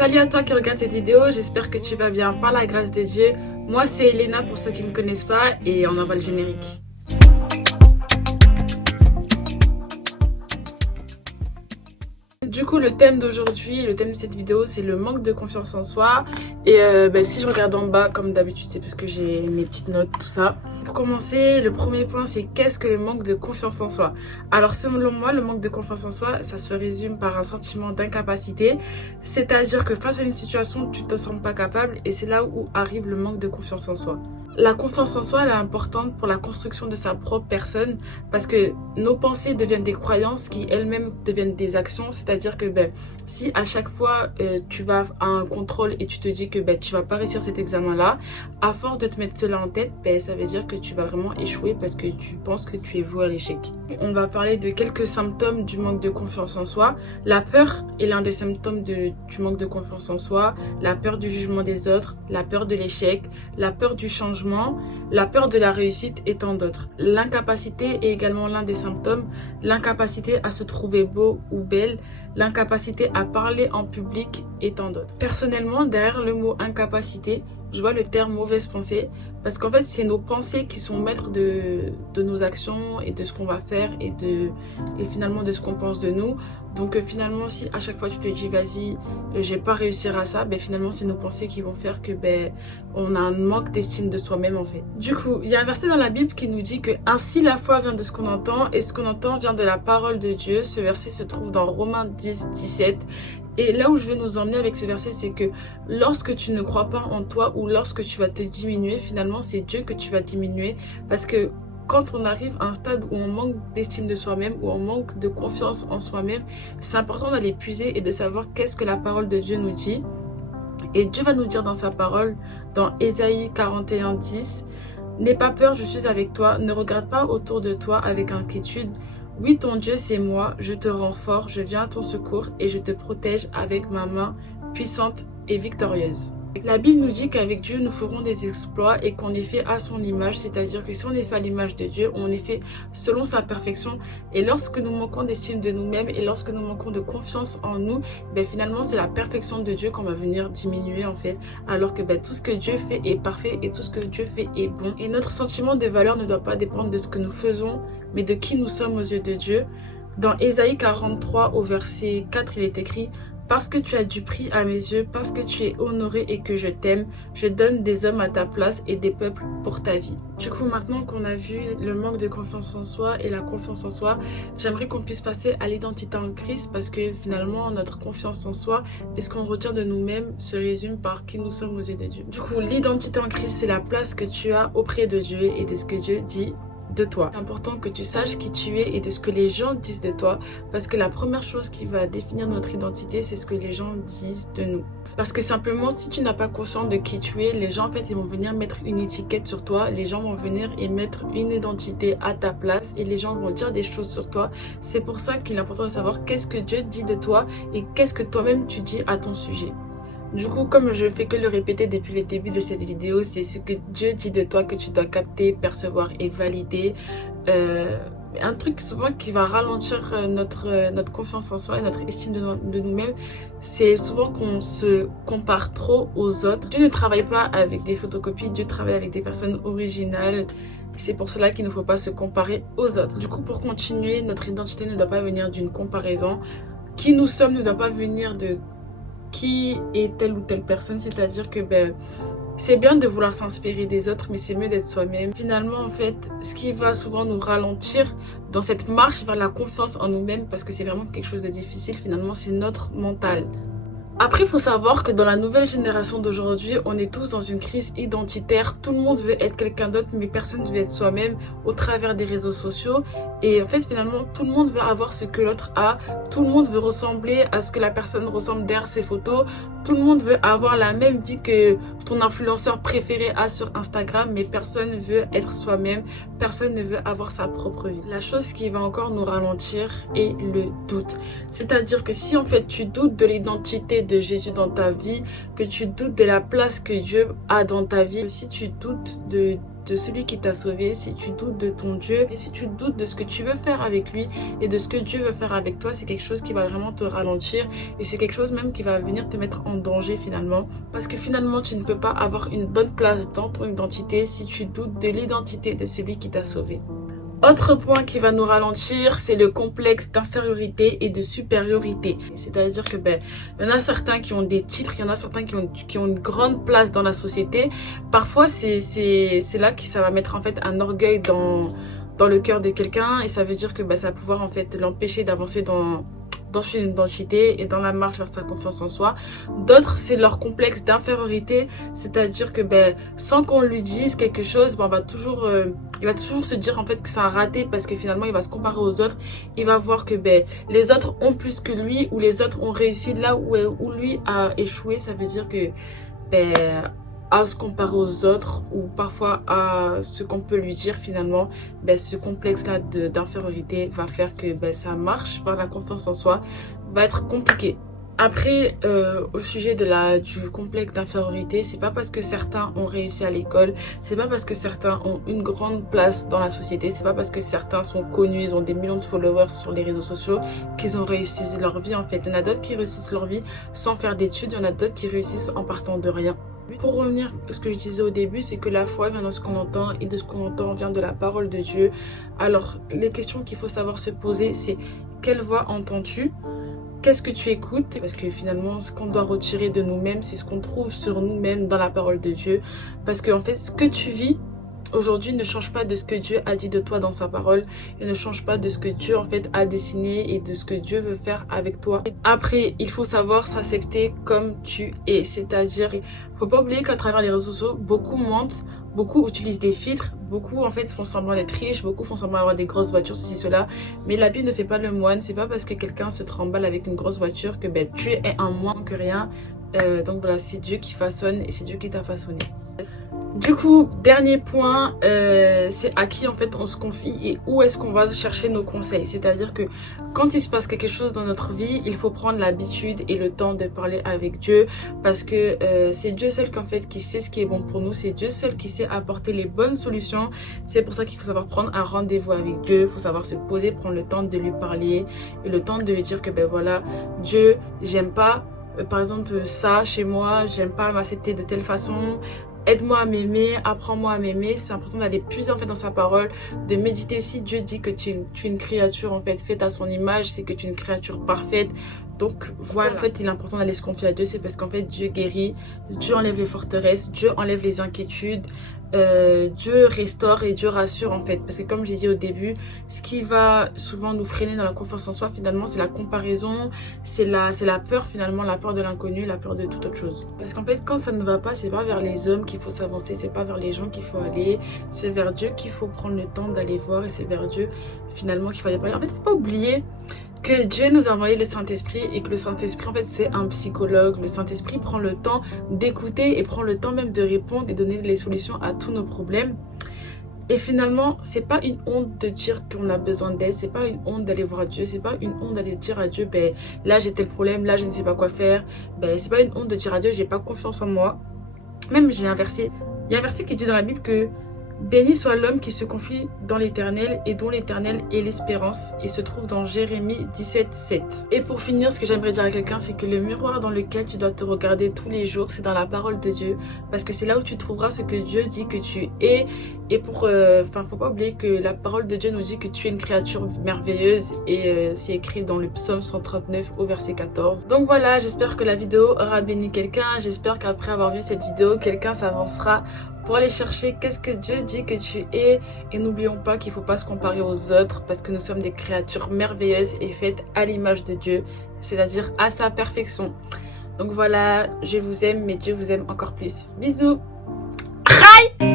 Salut à toi qui regarde cette vidéo, j'espère que tu vas bien par la grâce de Dieu. Moi c'est Elena pour ceux qui ne me connaissent pas et on envoie le générique. Du coup le thème d'aujourd'hui, le thème de cette vidéo c'est le manque de confiance en soi. Et si je regarde en bas comme d'habitude c'est parce que j'ai mes petites notes, tout ça. Pour commencer, le premier point c'est qu'est-ce que le manque de confiance en soi? Alors selon moi le manque de confiance en soi ça se résume par un sentiment d'incapacité. C'est-à-dire que face à une situation tu ne te sens pas capable et c'est là où arrive le manque de confiance en soi. La confiance en soi elle est importante pour la construction de sa propre personne parce que nos pensées deviennent des croyances qui elles-mêmes deviennent des actions. C'est-à-dire que si à chaque fois tu vas à un contrôle et tu te dis que tu vas pas réussir cet examen-là, à force de te mettre cela en tête, ça veut dire que tu vas vraiment échouer parce que tu penses que tu es voué à l'échec. On va parler de quelques symptômes du manque de confiance en soi. La peur est l'un des symptômes du manque de confiance en soi. La peur du jugement des autres, la peur de l'échec, la peur du changement, la peur de la réussite et tant d'autres. L'incapacité est également l'un des symptômes. L'incapacité à se trouver beau ou belle, l'incapacité à parler en public et tant d'autres. Personnellement, derrière le mot incapacité, je vois le terme mauvaise pensée parce qu'en fait c'est nos pensées qui sont maîtres de nos actions et de ce qu'on va faire et finalement de ce qu'on pense de nous. Donc finalement si à chaque fois tu te dis vas-y je vais pas réussir à ça, finalement c'est nos pensées qui vont faire que on a un manque d'estime de soi-même en fait. Du coup il y a un verset dans la Bible qui nous dit que ainsi la foi vient de ce qu'on entend et ce qu'on entend vient de la parole de Dieu. Ce verset se trouve dans Romains 10:17. Et là où je veux nous emmener avec ce verset, c'est que lorsque tu ne crois pas en toi ou lorsque tu vas te diminuer, finalement c'est Dieu que tu vas diminuer. Parce que quand on arrive à un stade où on manque d'estime de soi-même, où on manque de confiance en soi-même, c'est important d'aller puiser et de savoir qu'est-ce que la parole de Dieu nous dit. Et Dieu va nous dire dans sa parole, dans Ésaïe 41:10, « N'aie pas peur, je suis avec toi, ne regarde pas autour de toi avec inquiétude. Oui, ton Dieu, c'est moi, je te rends fort, je viens à ton secours et je te protège avec ma main puissante et victorieuse. » La Bible nous dit qu'avec Dieu, nous ferons des exploits et qu'on est fait à son image, c'est-à-dire que si on est fait à l'image de Dieu, on est fait selon sa perfection. Et lorsque nous manquons d'estime de nous-mêmes et lorsque nous manquons de confiance en nous, finalement, c'est la perfection de Dieu qu'on va venir diminuer en fait. Alors que tout ce que Dieu fait est parfait et tout ce que Dieu fait est bon. Et notre sentiment de valeur ne doit pas dépendre de ce que nous faisons, mais de qui nous sommes aux yeux de Dieu. Dans Ésaïe 43 au verset 4, il est écrit « Parce que tu as du prix à mes yeux, parce que tu es honoré et que je t'aime, je donne des hommes à ta place et des peuples pour ta vie. » Du coup, maintenant qu'on a vu le manque de confiance en soi et la confiance en soi, j'aimerais qu'on puisse passer à l'identité en Christ parce que finalement, notre confiance en soi et ce qu'on retient de nous-mêmes se résume par qui nous sommes aux yeux de Dieu. Du coup, l'identité en Christ, c'est la place que tu as auprès de Dieu et de ce que Dieu dit de toi. C'est important que tu saches qui tu es et de ce que les gens disent de toi parce que la première chose qui va définir notre identité c'est ce que les gens disent de nous. Parce que simplement si tu n'as pas conscience de qui tu es, les gens en fait ils vont venir mettre une étiquette sur toi, les gens vont venir et mettre une identité à ta place et les gens vont dire des choses sur toi. C'est pour ça qu'il est important de savoir qu'est-ce que Dieu dit de toi et qu'est-ce que toi-même tu dis à ton sujet. Du coup, comme je fais que le répéter depuis le début de cette vidéo, c'est ce que Dieu dit de toi que tu dois capter, percevoir et valider. Un truc souvent qui va ralentir notre confiance en soi et notre estime de nous-mêmes, c'est souvent qu'on se compare trop aux autres. Dieu ne travaille pas avec des photocopies, Dieu travaille avec des personnes originales. C'est pour cela qu'il ne faut pas se comparer aux autres. Du coup, pour continuer, notre identité ne doit pas venir d'une comparaison. Qui nous sommes ne doit pas venir de qui est telle ou telle personne, c'est-à-dire que c'est bien de vouloir s'inspirer des autres mais c'est mieux d'être soi-même. Finalement en fait ce qui va souvent nous ralentir dans cette marche vers la confiance en nous-mêmes parce que c'est vraiment quelque chose de difficile finalement c'est notre mental. Après, il faut savoir que dans la nouvelle génération d'aujourd'hui, on est tous dans une crise identitaire. Tout le monde veut être quelqu'un d'autre, mais personne ne veut être soi-même au travers des réseaux sociaux. Et en fait, finalement, tout le monde veut avoir ce que l'autre a. Tout le monde veut ressembler à ce que la personne ressemble derrière ses photos. Tout le monde veut avoir la même vie que ton influenceur préféré a sur Instagram, mais personne ne veut être soi-même. Personne ne veut avoir sa propre vie. La chose qui va encore nous ralentir est le doute. C'est-à-dire que si en fait tu doutes de l'identité de Jésus dans ta vie, que tu doutes de la place que Dieu a dans ta vie, si tu doutes de de celui qui t'a sauvé, si tu doutes de ton Dieu et si tu doutes de ce que tu veux faire avec lui et de ce que Dieu veut faire avec toi, c'est quelque chose qui va vraiment te ralentir et c'est quelque chose même qui va venir te mettre en danger finalement. Parce que finalement, tu ne peux pas avoir une bonne place dans ton identité si tu doutes de l'identité de celui qui t'a sauvé. Autre point qui va nous ralentir, c'est le complexe d'infériorité et de supériorité. C'est-à-dire que il y en a certains qui ont des titres, il y en a certains qui ont une grande place dans la société. Parfois, c'est là que ça va mettre en fait un orgueil dans le cœur de quelqu'un et ça veut dire que ça va pouvoir en fait l'empêcher d'avancer dans son identité et dans la marche vers sa confiance en soi. D'autres, c'est leur complexe d'infériorité, c'est-à-dire que sans qu'on lui dise quelque chose, il va toujours se dire en fait que c'est un raté parce que finalement il va se comparer aux autres. Il va voir que les autres ont plus que lui ou les autres ont réussi là où lui a échoué. Ça veut dire que à se comparer aux autres ou parfois à ce qu'on peut lui dire finalement, ce complexe-là d'infériorité va faire que sa marche vers la confiance en soi va être compliquée. Après, au sujet du complexe d'infériorité, c'est pas parce que certains ont réussi à l'école, c'est pas parce que certains ont une grande place dans la société, c'est pas parce que certains sont connus, ils ont des millions de followers sur les réseaux sociaux qu'ils ont réussi leur vie en fait. Il y en a d'autres qui réussissent leur vie sans faire d'études, il y en a d'autres qui réussissent en partant de rien. Pour revenir à ce que je disais au début, c'est que la foi vient de ce qu'on entend et de ce qu'on entend vient de la parole de Dieu. Alors, les questions qu'il faut savoir se poser, c'est quelle voix entends-tu ? Qu'est-ce que tu écoutes ? Parce que finalement, ce qu'on doit retirer de nous-mêmes, c'est ce qu'on trouve sur nous-mêmes dans la parole de Dieu. Parce que en fait, ce que tu vis aujourd'hui ne change pas de ce que Dieu a dit de toi dans sa parole et ne change pas de ce que Dieu en fait a dessiné et de ce que Dieu veut faire avec toi. Après, il faut savoir s'accepter comme tu es, c'est-à-dire, faut pas oublier qu'à travers les réseaux sociaux, beaucoup mentent, beaucoup utilisent des filtres, beaucoup en fait font semblant d'être riches, beaucoup font semblant d'avoir des grosses voitures, ceci, cela. Mais la Bible ne fait pas le moine, c'est pas parce que quelqu'un se tremble avec une grosse voiture que tu es un moins que rien. Donc voilà, c'est Dieu qui façonne et c'est Dieu qui t'a façonné. Du coup, dernier point, c'est à qui en fait on se confie et où est-ce qu'on va chercher nos conseils. C'est-à-dire que quand il se passe quelque chose dans notre vie, il faut prendre l'habitude et le temps de parler avec Dieu parce que c'est Dieu seul qu'en fait qui sait ce qui est bon pour nous, c'est Dieu seul qui sait apporter les bonnes solutions. C'est pour ça qu'il faut savoir prendre un rendez-vous avec Dieu, il faut savoir se poser, prendre le temps de lui parler et le temps de lui dire que voilà, Dieu, j'aime pas par exemple ça chez moi, j'aime pas m'accepter de telle façon. Aide-moi à m'aimer, apprends-moi à m'aimer. C'est important d'aller puiser en fait dans sa parole, de méditer. Si Dieu dit que tu es une créature en fait faite à son image, c'est que tu es une créature parfaite. Donc voilà, en fait il est important d'aller se confier à Dieu, c'est parce qu'en fait Dieu guérit, Dieu enlève les forteresses, Dieu enlève les inquiétudes, Dieu restaure et Dieu rassure en fait. Parce que comme j'ai dit au début, ce qui va souvent nous freiner dans la confiance en soi finalement c'est la comparaison, c'est la peur finalement, la peur de l'inconnu, la peur de toute autre chose. Parce qu'en fait quand ça ne va pas, c'est pas vers les hommes qu'il faut s'avancer, c'est pas vers les gens qu'il faut aller, c'est vers Dieu qu'il faut prendre le temps d'aller voir et c'est vers Dieu finalement qu'il faut aller parler. En fait faut pas oublier que Dieu nous a envoyé le Saint-Esprit et que le Saint-Esprit en fait c'est un psychologue. Le Saint-Esprit prend le temps d'écouter et prend le temps même de répondre et donner les solutions à tous nos problèmes. Et finalement, c'est pas une honte de dire qu'on a besoin d'aide, c'est pas une honte d'aller voir Dieu, c'est pas une honte d'aller dire à Dieu là j'ai tel problème, là je ne sais pas quoi faire. C'est pas une honte de dire à Dieu j'ai pas confiance en moi. Même il y a un verset qui dit dans la Bible que béni soit l'homme qui se confie dans l'Éternel et dont l'Éternel est l'espérance. Il se trouve dans Jérémie 17:7. Et pour finir, ce que j'aimerais dire à quelqu'un, c'est que le miroir dans lequel tu dois te regarder tous les jours, c'est dans la parole de Dieu. Parce que c'est là où tu trouveras ce que Dieu dit que tu es. Et faut pas oublier que la parole de Dieu nous dit que tu es une créature merveilleuse. Et c'est écrit dans le psaume 139 au verset 14. Donc voilà, j'espère que la vidéo aura béni quelqu'un. J'espère qu'après avoir vu cette vidéo, quelqu'un s'avancera pour aller chercher qu'est-ce que Dieu dit que tu es. Et n'oublions pas qu'il ne faut pas se comparer aux autres parce que nous sommes des créatures merveilleuses et faites à l'image de Dieu, c'est-à-dire à sa perfection. Donc voilà, je vous aime, mais Dieu vous aime encore plus. Bisous. Aïe.